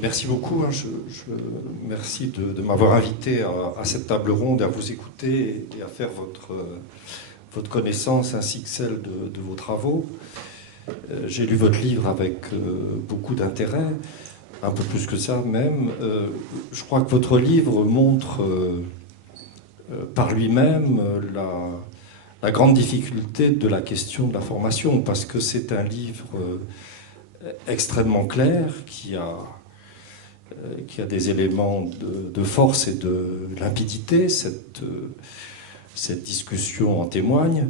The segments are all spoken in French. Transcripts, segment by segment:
Merci beaucoup. Merci de m'avoir invité à cette table ronde, à vous écouter et à faire votre connaissance ainsi que celle de vos travaux. J'ai lu votre livre avec beaucoup d'intérêt, un peu plus que ça même. Je crois que votre livre montre par lui-même la grande difficulté de la question de la formation, parce que c'est un livre extrêmement clair qui a des éléments de force et de limpidité. Cette discussion en témoigne,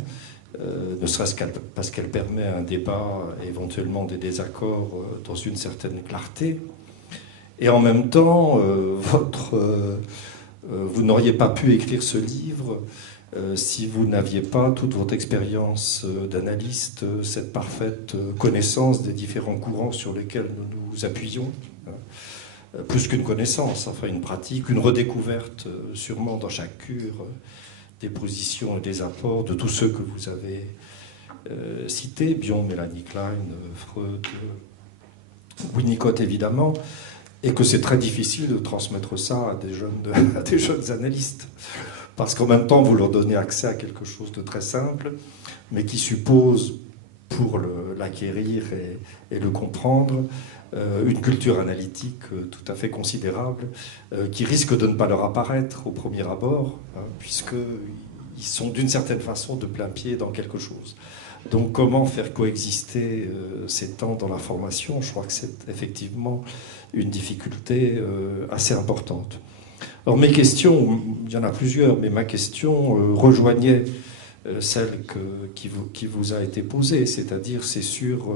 ne serait-ce parce qu'elle permet un débat, éventuellement des désaccords, dans une certaine clarté. Et en même temps, vous n'auriez pas pu écrire ce livre si vous n'aviez pas toute votre expérience d'analyste, cette parfaite connaissance des différents courants sur lesquels nous nous appuyons. Plus qu'une connaissance, enfin une pratique, une redécouverte sûrement dans chaque cure des positions et des apports de tous ceux que vous avez cités, Bion, Mélanie Klein, Freud, Winnicott évidemment, et que c'est très difficile de transmettre ça à des jeunes analystes, parce qu'en même temps vous leur donnez accès à quelque chose de très simple, mais qui suppose, pour l'acquérir et le comprendre, une culture analytique tout à fait considérable, qui risque de ne pas leur apparaître au premier abord, hein, puisqu'ils sont d'une certaine façon de plein pied dans quelque chose. Donc comment faire coexister ces temps dans la formation? Je crois que c'est effectivement une difficulté assez importante. Alors mes questions, il y en a plusieurs, mais ma question rejoignait celle qui vous a été posée, c'est-à-dire c'est sur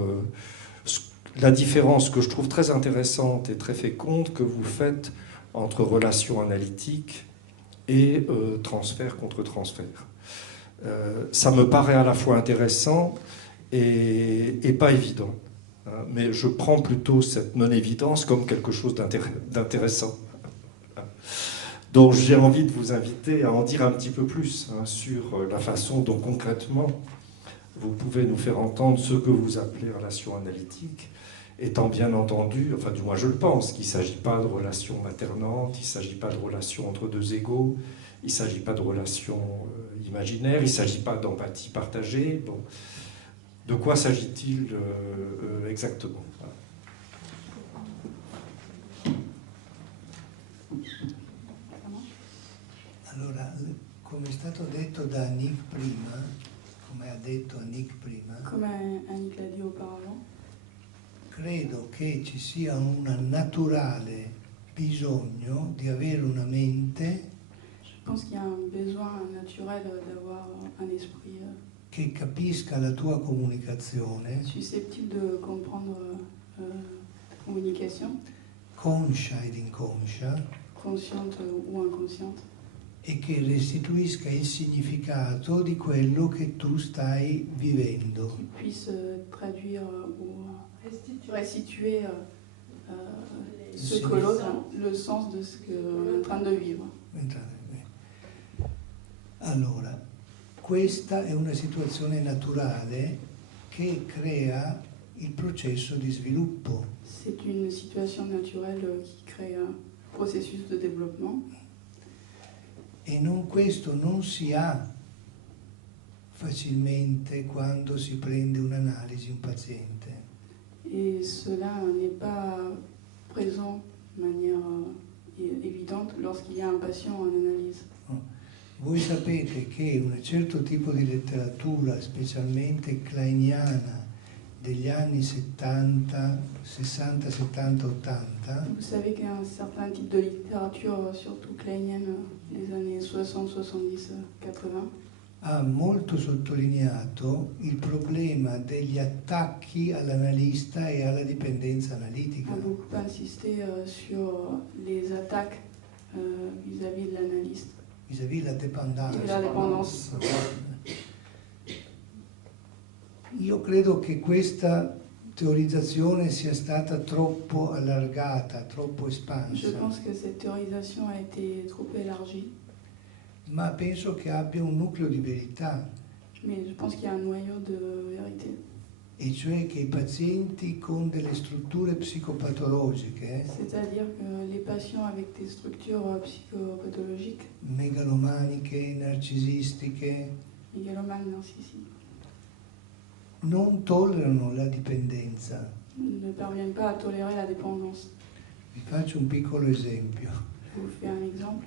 la différence que je trouve très intéressante et très féconde que vous faites entre relation analytique et transfert contre transfert. Ça me paraît à la fois intéressant et pas évident. Hein, mais je prends plutôt cette non-évidence comme quelque chose d'intéressant. Donc j'ai envie de vous inviter à en dire un petit peu plus sur la façon dont concrètement vous pouvez nous faire entendre ce que vous appelez relation analytique, étant bien entendu, enfin du moins je le pense, qu'il ne s'agit pas de relation maternante, il ne s'agit pas de relation entre deux égaux, il ne s'agit pas de relation imaginaire, il ne s'agit pas d'empathie partagée. Bon. De quoi s'agit-il exactement? Allora, come è stato detto da Nick prima, come ha detto Nick prima, comme Annick l'a dit auparavant, credo che ci sia un naturale bisogno di avere una mente je pense qu'il y a un besoin naturel d'avoir un esprit che capisca la tua comunicazione, susceptible de comprendre la communication, conscia ed inconscia, consciente ou inconsciente, e che restituisca il significato di quello che tu stai vivendo. qui puisse traduire ou restituer ce que l'autre, le sens de ce qu'on est en train de vivre. Allora, questa è una situazione naturale che crea il processo di sviluppo. C'est une situation naturelle qui crée un processus de développement. E questo non si ha facilmente quando si prende un'analisi un paziente. Et cela n'est pas présent de manière évidente lorsqu'il y a un patient en analyse. Voi sapete che un certo tipo di letteratura, specialmente kleiniana, degli anni 70, 60, 70, 80, Vous savez qu'il y a un certain type de littérature, surtout kleinienne, des années 60, 70, 80, ha molto sottolineato il problema degli attacchi all'analista e alla dipendenza analitica. a beaucoup insisté sur les attaques vis-à-vis de l'analyste. Vis-à-vis la dépendance. Et la dépendance. Io credo che questa teorizzazione sia stata troppo allargata, troppo Je espansa, pense que cette théorisation a été trop élargie, ma penso che abbia un nucleo di verità mais je pense qu'il y a un noyau de vérité. e cioè che i pazienti con delle strutture psicopatologiche, c'est-à-dire que les patients avec des structures psychopathologiques, megalomaniche, narcisistiche, mégalomanes, narcissiques, non tollerano la dipendenza. ne parviennent pas à tolérer la dépendance. Vi faccio un piccolo esempio. Je vous fais un exemple.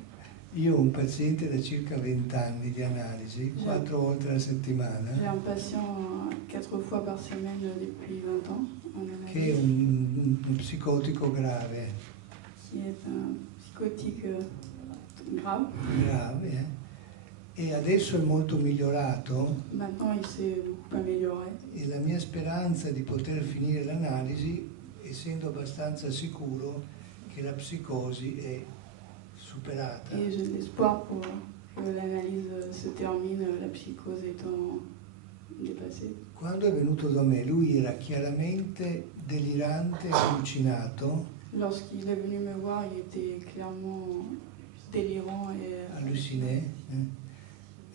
Io ho un paziente da circa 20 anni di analisi, 4 volte alla settimana, J'ai un patient 4 fois par semaine depuis 20 ans en che è analyse, uno psicotico grave, qui est un psychotique grave. E adesso è molto migliorato Maintenant, il s'est beaucoup amélioré. e la mia speranza di poter finire l'analisi, essendo abbastanza sicuro che la psicosi è superata. Et j'ai de l'espoir pour que l'analyse se termine, la psychose étant dépassée. Quando è venuto da me, lui era chiaramente delirante, allucinato, Lorsqu'il est venu me voir, il était clairement délirant et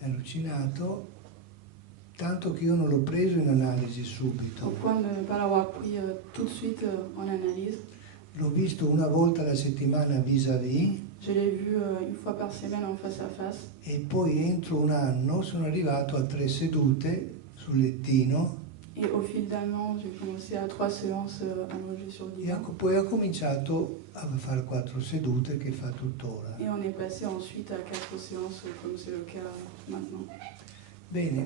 allucinato, tanto che io non l'ho preso in analisi au subito. point de ne pas l'avoir pris tout de suite en analyse. L'ho visto una volta alla settimana vis-à-vis Je l'ai vu une fois par semaine en face à face. e poi entro un anno sono arrivato a 3 sedute sul lettino Et au fil d'un an, j'ai commencé à 3 séances allongées sur le e divan. poi ho cominciato a fare 4 sedute che fa tuttora. Et on est passé ensuite à 4 séances, comme c'est le cas maintenant. Bene,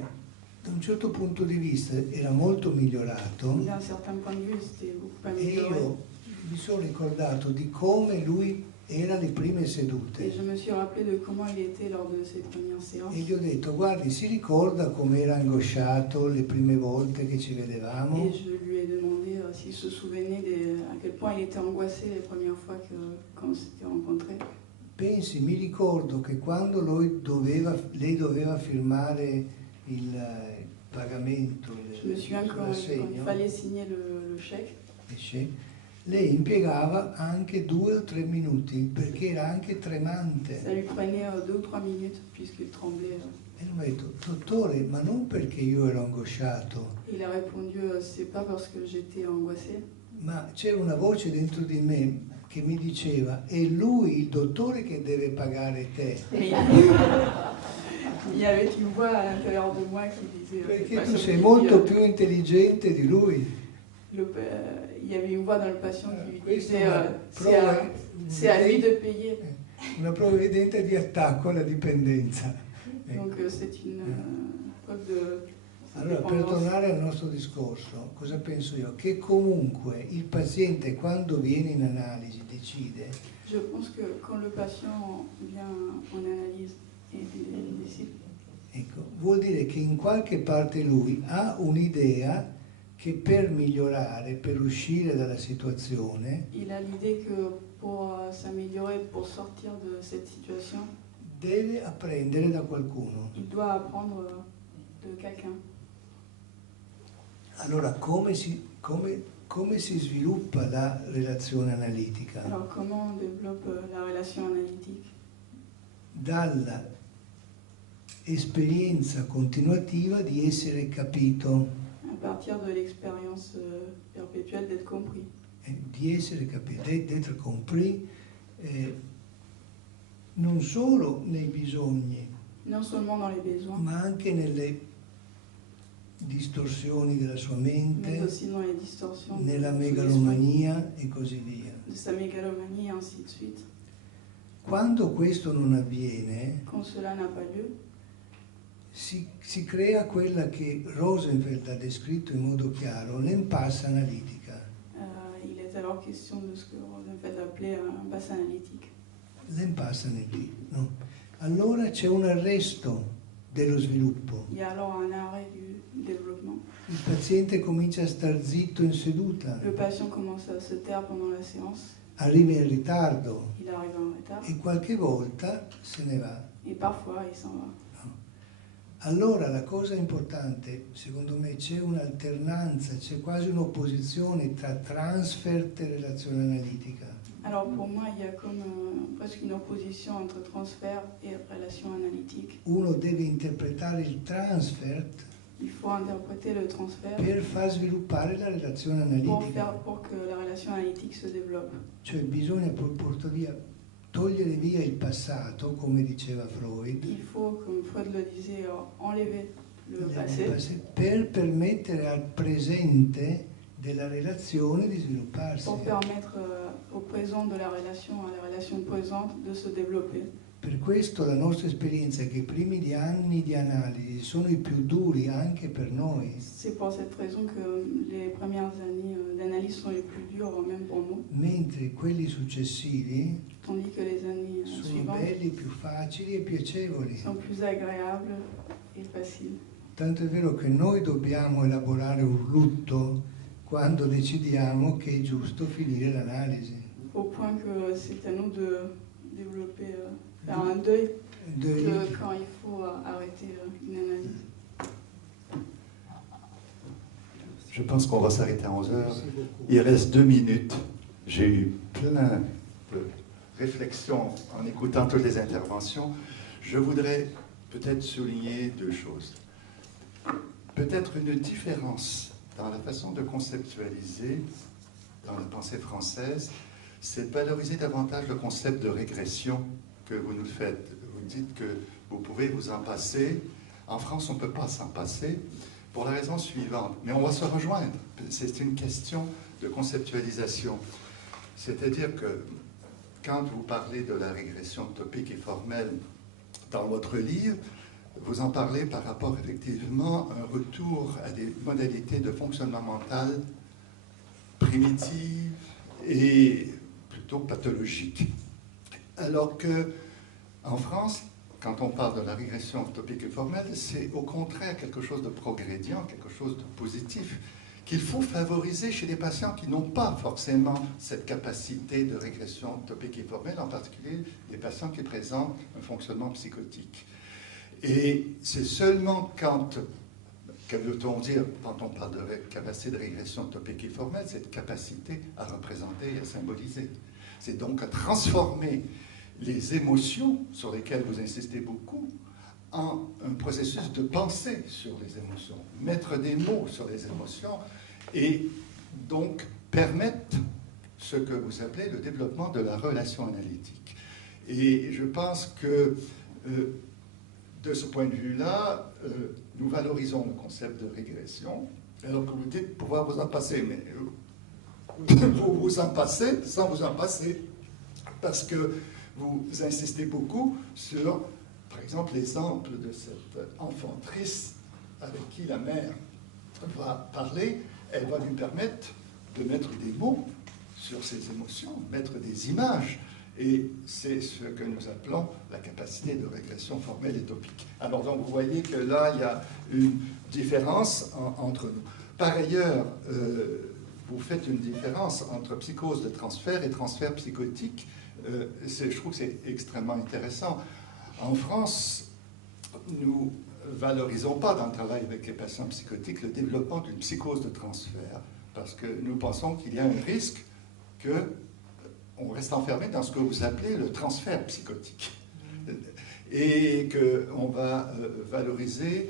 da un certo punto di vista era molto migliorato D'un certain point de vue, c'était beaucoup e amélioré. io mi sono ricordato di come lui era le prime Et sedute je me suis rappelé de comment il était lors de ces premières séances. e gli ho detto: guardi, si ricorda come era angosciato le prime volte che ci vedevamo? Et je lui ai demandé s'il se souvenait à quel point il était angoissé les premières fois quand on s'était rencontrés. Pensi, mi ricordo che quando lei doveva firmare il pagamento, Je me souviens quand il l'assegno, fallait signer le chèque, lei impiegava anche 2 o 3 minuti perché era anche tremante. ça lui prenait 2 ou 3 minutes puisqu'il tremblait. E lui mi ha detto: dottore, ma non perché io ero angosciato, Il a répondu c'est pas parce que j'étais angoissé, ma c'era una voce dentro di me che mi diceva: è lui il dottore che deve pagare te. mais il y avait une voix à l'intérieur de moi qui disait Perché pas tu ça sei qui molto dit, più intelligente di lui. il y avait une voix dans le patient qui lui Questa disait è una prova c'est à lui de payer. una prova evidente di attacco alla dipendenza. Donc c'est une preuve de Allora, per tornare al nostro discorso, cosa penso io? Che comunque il paziente, quando viene in analisi, decide, Je pense que quand le patient vient en analyse et décide, ecco, vuol dire che in qualche parte lui ha un'idea che per migliorare, per uscire dalla situazione, il a l'idée que pour s'améliorer, pour sortir de cette situation, deve apprendere da qualcuno. il doit apprendre de quelqu'un. Allora, come si sviluppa la relazione analitica? Alors comment on développe la relation analytique? Dalla esperienza continuativa di essere capito, À partir de l'expérience perpétuelle d'être compris. di essere capito, d'être compris, non solo nei bisogni, Non seulement dans les besoins, ma anche nelle distorsioni della sua mais mente, aussi dans les distorsions nella de son esprit, megalomania e così via. de sa mégalomanie et ainsi de suite. Quando questo non avviene, Quand cela n'a pas lieu, si crea quella che Rosenfeld ha descritto in modo chiaro, l'impasse analitica. il est alors question de ce que Rosenfeld appelait un passe analytique. L'impasse analitica, no? Allora c'è un arresto dello sviluppo. Il y a alors un arrêt du développement. Il paziente comincia a star zitto in seduta, Le patient commence à se taire pendant la séance, arriva in ritardo il arrive en retard e qualche volta se ne va. et parfois il s'en va. Allora la cosa importante, secondo me, c'è un'alternanza, c'è quasi un'opposizione tra transfert e relazione analitica. Alors pour moi, il y a comme presque une opposition entre transfert et relation analytique. Uno deve interpretare il transfert Il faut interpréter le transfert per far sviluppare la relazione analitica. pour que la relation analytique se développe. Cioè bisogna togliere via il passato, come diceva Freud, Il faut, comme Freud le disait, enlever le passé per permettere al presente della relazione di svilupparsi. pour permettre au présent de la relation, à la relation présente de se développer. Per questo la nostra esperienza è che i primi anni di analisi sono i più duri anche per noi. C'est pour cette raison que les premières années d'analyse sont les plus dures, même pour nous, Mentre quelli successivi tandis que les années sono suivantes belli, più facili e piacevoli. sont plus agréables et faciles. Tanto è vero che noi dobbiamo elaborare un lutto quando decidiamo che è giusto finire l'analisi. Au point que c'est à nous de développer, faire un deuil quand il faut arrêter une analyse. Je pense qu'on va s'arrêter à 11 heures. Il reste 2 minutes. J'ai eu plein de réflexions en écoutant toutes les interventions. Je voudrais peut-être souligner 2 choses. Peut-être une différence dans la façon de conceptualiser dans la pensée française, c'est de valoriser davantage le concept de régression que vous nous faites. Vous dites que vous pouvez vous en passer. En France, on ne peut pas s'en passer pour la raison suivante. Mais on va se rejoindre. C'est une question de conceptualisation. C'est-à-dire que quand vous parlez de la régression topique et formelle dans votre livre, vous en parlez par rapport effectivement à un retour à des modalités de fonctionnement mental primitives et plutôt pathologiques. Alors que en France, quand on parle de la régression topique et formelle, c'est au contraire quelque chose de progrédient, quelque chose de positif, qu'il faut favoriser chez des patients qui n'ont pas forcément cette capacité de régression topique et formelle, en particulier des patients qui présentent un fonctionnement psychotique. Et c'est seulement quand, que veut-on dire, quand on parle de capacité de régression topique et formelle, cette capacité à représenter et à symboliser. C'est donc à transformer les émotions, sur lesquelles vous insistez beaucoup, en un processus de pensée sur les émotions, mettre des mots sur les émotions et donc permettre ce que vous appelez le développement de la relation analytique. Et je pense que de ce point de vue-là, nous valorisons le concept de régression, alors que vous dites pouvoir vous en passer, mais vous vous en passez sans vous en passer, parce que vous insistez beaucoup sur, par exemple, l'exemple de cette enfant triste avec qui la mère va parler. Elle va lui permettre de mettre des mots sur ses émotions, mettre des images. Et c'est ce que nous appelons la capacité de régression formelle et topique. Alors donc vous voyez que là, il y a une différence entre nous. Par ailleurs, vous faites une différence entre psychose de transfert et transfert psychotique. Je trouve que c'est extrêmement intéressant. En France, nous ne valorisons pas dans le travail avec les patients psychotiques le développement d'une psychose de transfert, parce que nous pensons qu'il y a un risque qu'on reste enfermé dans ce que vous appelez le transfert psychotique, et qu'on va valoriser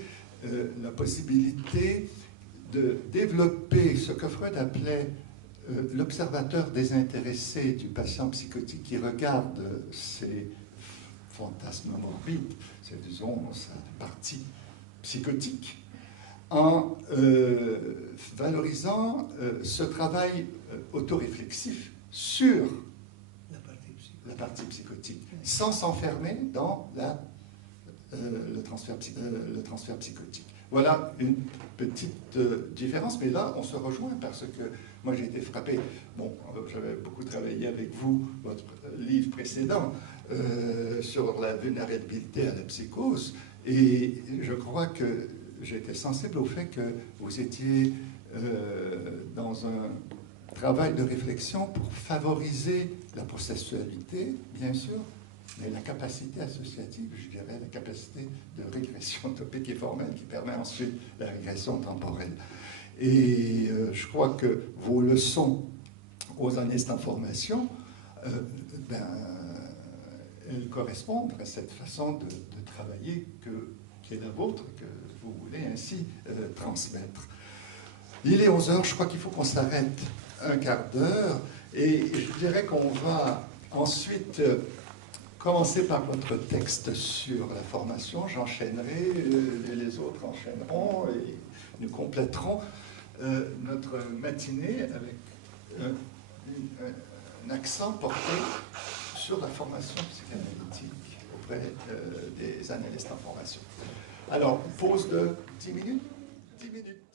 la possibilité de développer ce que Freud appelait l'observateur désintéressé du patient psychotique qui regarde ses fantasmes morbides, c'est disons sa partie psychotique, en valorisant ce travail autoréflexif sur la partie psychotique, sans s'enfermer dans le transfert psychotique. Voilà une petite différence, mais là, on se rejoint parce que moi, j'ai été frappé. Bon, j'avais beaucoup travaillé avec vous, votre livre précédent, sur la vulnérabilité à la psychose, et je crois que j'étais sensible au fait que vous étiez dans un travail de réflexion pour favoriser la processualité, bien sûr, mais la capacité associative, je dirais, la capacité de régression topique et formelle qui permet ensuite la régression temporelle. Et je crois que vos leçons aux analystes en formation, elles correspondent à cette façon de travailler que qui est la vôtre, que vous voulez ainsi transmettre. Il est 11 heures, je crois qu'il faut qu'on s'arrête un quart d'heure, et je dirais qu'on va ensuite commencer par votre texte sur la formation. J'enchaînerai, les autres enchaîneront, et nous compléterons notre matinée avec un accent porté sur la formation psychanalytique auprès des analystes en formation. Alors, pause de 10 minutes. 10 minutes.